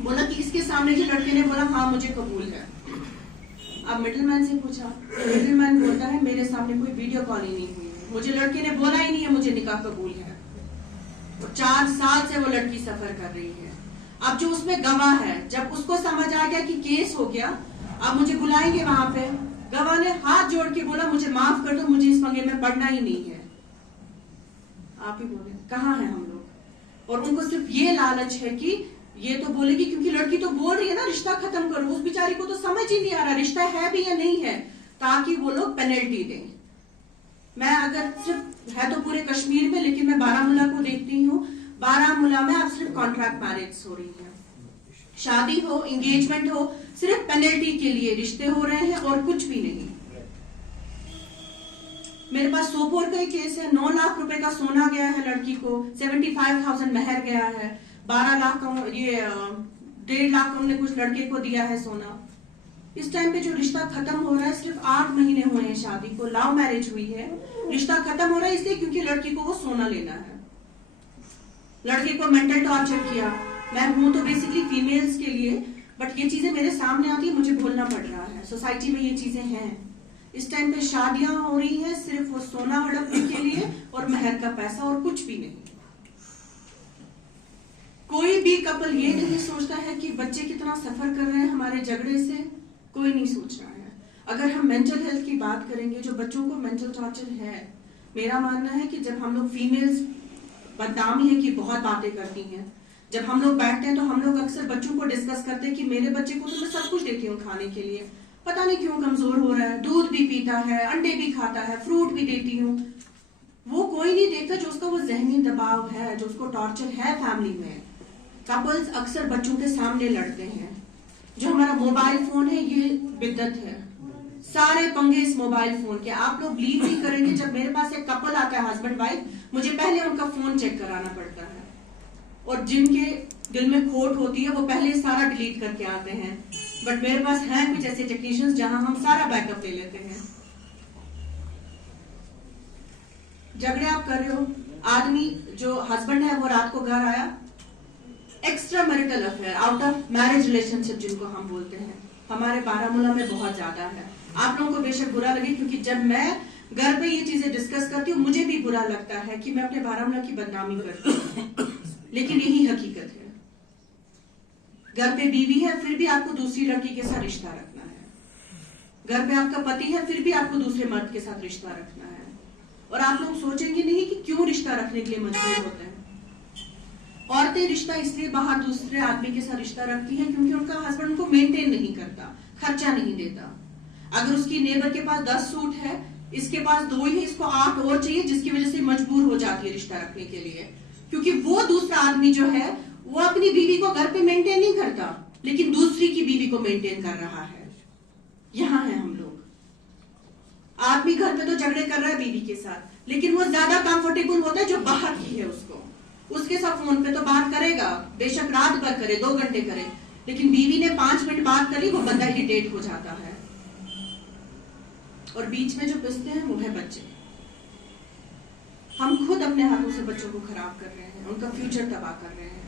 बोला कि इसके सामने जो लड़के ने बोला हाँ मुझे कबूल है। अब मिडिलमैन से पूछा, मिडिलमैन बोलता है मेरे सामने कोई वीडियो कॉल ही नहीं हुई है, मुझे लड़के ने बोला ही नहीं है मुझे निकाह कबूल है। और 4 साल से वो लड़की सफर कर रही है। अब जो उसमें गवाह है, जब उसको समझ आ गया कि केस हो गया, अब मुझे बुलाएंगे वहां पे, गवाह ने हाथ जोड़ के बोला मुझे माफ कर दो, मुझे इस पंगे में पढ़ना ही नहीं है। आप ही बोले कहाँ है हम लोग? और उनको सिर्फ ये लालच है कि ये तो बोलेगी, क्योंकि लड़की तो बोल रही है ना रिश्ता खत्म करो, उस बेचारी को तो समझ ही नहीं आ रहा रिश्ता है भी या नहीं है, ताकि वो लोग पेनल्टी दें। मैं अगर सिर्फ है तो पूरे कश्मीर में, लेकिन मैं बारामूला को देखती हूँ, बारामूला में अब सिर्फ कॉन्ट्रैक्ट मैरिज हो रही है, शादी हो एंगेजमेंट हो सिर्फ पेनल्टी के लिए रिश्ते हो रहे हैं और कुछ भी नहीं। मेरे पास सोपोर का ही केस है, 9 लाख रुपए का सोना गया है लड़की को, 75,000 महर गया है, 12 लाख का ये 1.5 लाख हमने कुछ लड़के को दिया है सोना। इस टाइम पे जो रिश्ता खत्म हो रहा है, सिर्फ 8 महीने हुए हैं शादी को, लव मैरिज हुई है, रिश्ता खत्म हो रहा है इसलिए क्योंकि लड़की को वो सोना लेना है। लड़के को मेंटल टॉर्चर किया। मैं हूं तो बेसिकली फीमेल्स के लिए, बट ये चीजें मेरे सामने आती है, मुझे बोलना पड़ रहा है। सोसाइटी में ये चीजें हैं। इस टाइम पे शादियां हो रही हैं सिर्फ वो सोना हड़पने के लिए और महर का पैसा और कुछ भी नहीं। कोई भी कपल ये नहीं सोचता है कि बच्चे कितना सफर कर रहे हैं हमारे झगड़े से, कोई नहीं सोच रहा है। अगर हम मेंटल हेल्थ की बात करेंगे, जो बच्चों को मेंटल टॉर्चर है, मेरा मानना है कि जब हम लोग फीमेल्स, बदनामी है कि बहुत बातें करती हैं, जब हम लोग बैठते हैं तो हम लोग अक्सर बच्चों को डिस्कस करते हैं कि मेरे बच्चे को तो मैं सब कुछ देती हूँ खाने के लिए, पता नहीं क्यों कमजोर हो रहा है, दूध भी पीता है, अंडे भी खाता है, फ्रूट भी देती हूँ। वो कोई नहीं देखता जो उसका वो जहनी दबाव है, जो उसको टॉर्चर है फैमिली में। कपल्स अक्सर बच्चों के सामने लड़ते हैं। जो हमारा मोबाइल फोन है ये बिद्दत है, सारे पंगे इस मोबाइल फोन के। आप लोग बिलीव नहीं करेंगे, जब मेरे पास एक कपल आता है हस्बैंड वाइफ, मुझे पहले उनका फोन चेक कराना पड़ता है, और जिनके दिल में खोट होती है वो पहले सारा डिलीट करके आते हैं। बट मेरे पास हैं कुछ ऐसे टेक्नीशियंस जहां हम सारा बैकअप ले लेते हैं। झगड़े आप कर रहे हो, आदमी जो हस्बैंड है वो रात को घर आया, extra marital affair, out of marriage relationship जिनको हम बोलते हैं, हमारे बारामूला में बहुत ज्यादा है। आप लोगों को बेशक बुरा लगे, क्योंकि जब मैं घर पे ये चीजें डिस्कस करती हूँ मुझे भी बुरा लगता है कि मैं अपने बारामूला की बदनामी करती हूँ, लेकिन यही हकीकत है। घर पे बीवी है फिर भी आपको दूसरी लड़की के साथ रिश्ता रखना है, घर पे आपका पति है फिर भी आपको दूसरे मर्द के साथ रिश्ता रखना है, और आप लोग सोचेंगे नहीं कि क्यों रिश्ता रखने के लिए मजबूर होते हैं। औरतें रिश्ता इसलिए बाहर दूसरे आदमी के साथ रिश्ता रखती हैं क्योंकि उनका हस्बैंड उनको मेंटेन नहीं करता, खर्चा नहीं देता। अगर उसकी नेबर के पास 10 सूट है, इसके पास 2 ही है, इसको 8 और चाहिए, जिसकी वजह से मजबूर हो जाती है रिश्ता रखने के लिए, क्योंकि वो दूसरा आदमी जो है वो अपनी बीवी को घर पे मेंटेन नहीं करता, लेकिन दूसरी की बीवी को मेंटेन कर रहा है। यहां है हम लोग। आदमी घर पे तो झगड़े कर रहा है बीवी के साथ, लेकिन वो ज्यादा कंफर्टेबल होता है जो बाहर की है, उसके साथ फोन पे तो बात करेगा, बेशक रात भर करे, 2 घंटे करे, लेकिन बीवी ने 5 मिनट बात करी, वो बंदा इरिटेट हो जाता है। और बीच में जो पिसते हैं वो है बच्चे। हम खुद अपने हाथों से बच्चों को खराब कर रहे हैं, उनका फ्यूचर तबाह कर रहे हैं।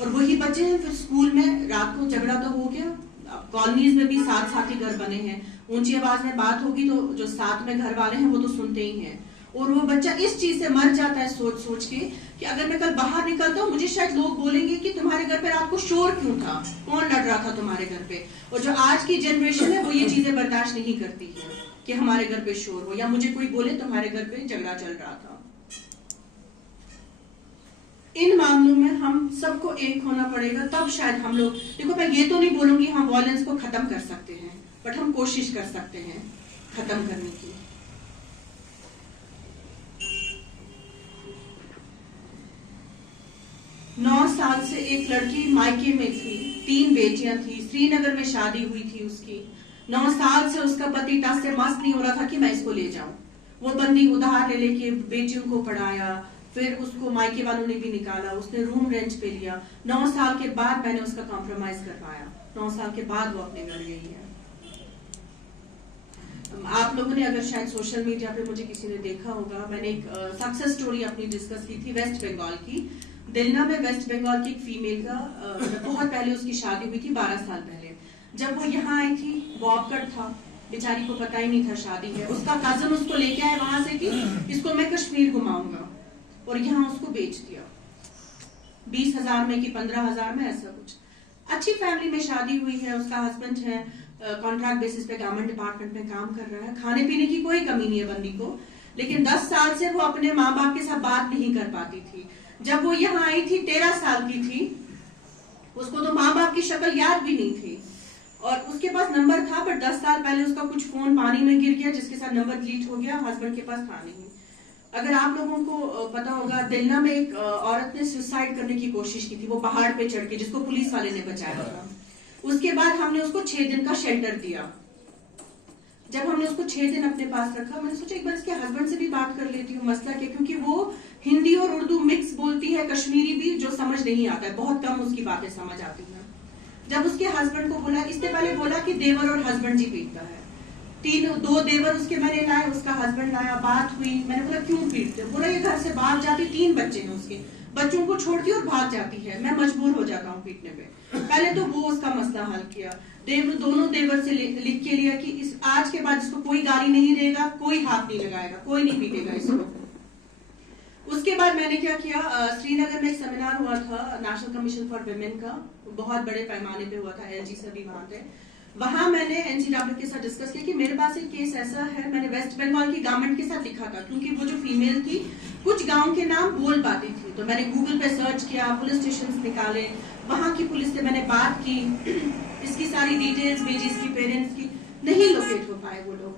और वही बच्चे हैं फिर स्कूल में, रात को झगड़ा तो हो गया, अब कॉलोनीज में भी साथ ही घर बने हैं, ऊंची आवाज में बात होगी तो जो साथ में घर वाले हैं वो तो सुनते ही हैं, और वो बच्चा इस चीज से मर जाता है सोच सोच के कि अगर मैं कल बाहर निकलता हूँ मुझे शायद लोग बोलेंगे कि तुम्हारे घर पे रात को शोर क्यों था, कौन लड़ रहा था तुम्हारे घर पे। और जो आज की जनरेशन है वो ये चीजें बर्दाश्त नहीं करती है कि हमारे घर पे शोर हो, या मुझे कोई बोले तुम्हारे घर पे झगड़ा चल रहा था। इन मामलों में हम सबको एक होना पड़ेगा, तब शायद हम लोग, देखो मैं ये तो नहीं बोलूंगी हम वायलेंस को खत्म कर सकते हैं, बट हम कोशिश कर सकते हैं खत्म करने की। नौ साल से एक लड़की मायके में थी, 3 बेटियां थी, श्रीनगर में शादी हुई थी उसकी। 9 साल से उसका पति टस से मस्त नहीं हो रहा था कि मैं इसको ले जाऊं। वो बंदी उधार ले लेके बेटियों को पढ़ाया, फिर उसको मायके वालों ने भी निकाला, उसने रूम रेंट पे लिया। 9 साल के बाद मैंने उसका कॉम्प्रोमाइज करवाया, 9 साल के बाद वो अपने घर गई है। आप लोगों ने अगर शायद सोशल मीडिया पे मुझे किसी ने देखा होगा, मैंने एक सक्सेस स्टोरी अपनी डिस्कस की थी वेस्ट बंगाल की। दिलना में वेस्ट बंगाल की एक फीमेल का बहुत पहले उसकी शादी हुई थी, 12 साल पहले। जब वो यहाँ आई थी, वो ऑपकट था, बेचारी को पता ही नहीं था शादी है। उसका कजन उसको लेके आया वहां से कि इसको मैं कश्मीर घुमाऊंगा, और यहाँ उसको बेच दिया 20,000 में कि 15,000 में, ऐसा कुछ। अच्छी फैमिली में शादी हुई है, उसका हस्बैंड है, कॉन्ट्रैक्ट बेसिस पे गवर्नमेंट डिपार्टमेंट में काम कर रहा है, खाने पीने की कोई कमी नहीं है बंदी को, लेकिन 10 साल से वो अपने माँ बाप के साथ बात नहीं कर पाती थी। जब वो यहाँ आई थी 13 साल की थी, उसको तो माँ बाप की शक्ल याद भी नहीं थी, और उसके पास नंबर था, पर 10 साल पहले उसका कुछ फोन पानी में गिर गया जिसके साथ नंबर डिलीट हो गया, हस्बैंड के पास था नहीं। अगर आप लोगों को पता होगा, दिलना में एक औरत ने सुसाइड करने की कोशिश की थी, वो पहाड़ पे चढ़ के, जिसको पुलिस वाले ने बचाया था। उसके बाद हमने उसको 6 दिन का शेल्टर दिया। जब हमने उसको 6 दिन अपने पास रखा, मैंने सोचा एक बार इसके हस्बैंड से भी बात कर लेती हूँ, मसला क्या, क्योंकि वो हिंदी और उर्दू मिक्स बोलती है, कश्मीरी भी, जो समझ नहीं आता है, बहुत कम उसकी बातें समझ आती हैं। जब उसके हस्बैंड को बोला, इससे पहले बोला कि देवर और हस्बैंड जी पीटता है, 2 देवर उसके मैंने लाए, उसका हस्बैंड लाया, बात हुई, मैंने बोला क्यों पीटते हो? बोला ये घर से बाहर जाती, 3 बच्चे हैं उसके, बच्चों को छोड़ती और भाग जाती है, मैं मजबूर हो जाता हूँ पीटने पे। पहले तो वो उसका मसला हल किया, दोनों देवर से लिख के लिया कि इस आज के बाद इसको कोई गाली नहीं देगा, कोई हाथ नहीं लगाएगा, कोई नहीं पीटेगा इसको। उसके बाद मैंने क्या किया, श्रीनगर में एक सेमिनार हुआ था नेशनल कमीशन फॉर विमेन का, बहुत बड़े पैमाने पे हुआ था, एलजी सभी वहां थे। वहां मैंने एनसीडब्ल्यू के साथ डिस्कस किया कि मेरे पास एक केस ऐसा है, मैंने वेस्ट बंगाल की गवर्नमेंट के साथ लिखा था, क्योंकि वो जो फीमेल थी कुछ गांव के नाम बोल पाती थी, तो मैंने गूगल पे सर्च किया, पुलिस स्टेशन निकाले, वहां की पुलिस से मैंने बात की, इसकी सारी डिटेल्स भेजी, इसकी पेरेंट्स की, नहीं लोकेट हो पाए वो लोग।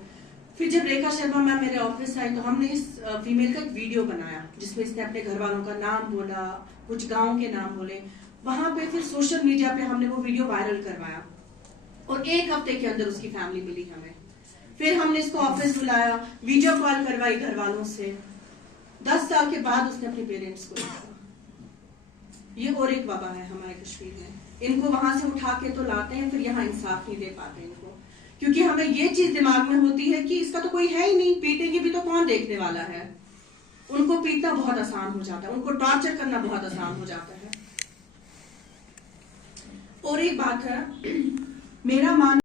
फिर जब रेखा शर्मा मैम मेरे ऑफिस आई, तो हमने इस फीमेल का एक वीडियो बनाया जिसमें इसने अपने घर वालों का नाम बोला, कुछ गाँव के नाम बोले। वहां पे फिर सोशल मीडिया पे हमने वो वीडियो वायरल करवाया, और 1 हफ्ते के अंदर उसकी फैमिली मिली हमें। फिर हमने इसको ऑफिस बुलाया, वीडियो कॉल करवाई घर वालों से, 10 साल के बाद उसने अपने पेरेंट्स को देखा। ये और एक वबा है हमारे कश्मीर में, इनको वहां से उठा के तो लाते हैं, फिर यहाँ इंसाफ नहीं दे पाते इनको, क्योंकि हमें ये चीज दिमाग में होती है कि इसका तो कोई है ही नहीं, पीटेंगे भी तो कौन देखने वाला है। उनको पीटना बहुत आसान हो जाता है, उनको टॉर्चर करना बहुत आसान हो जाता है। और एक बात है, मेरा मान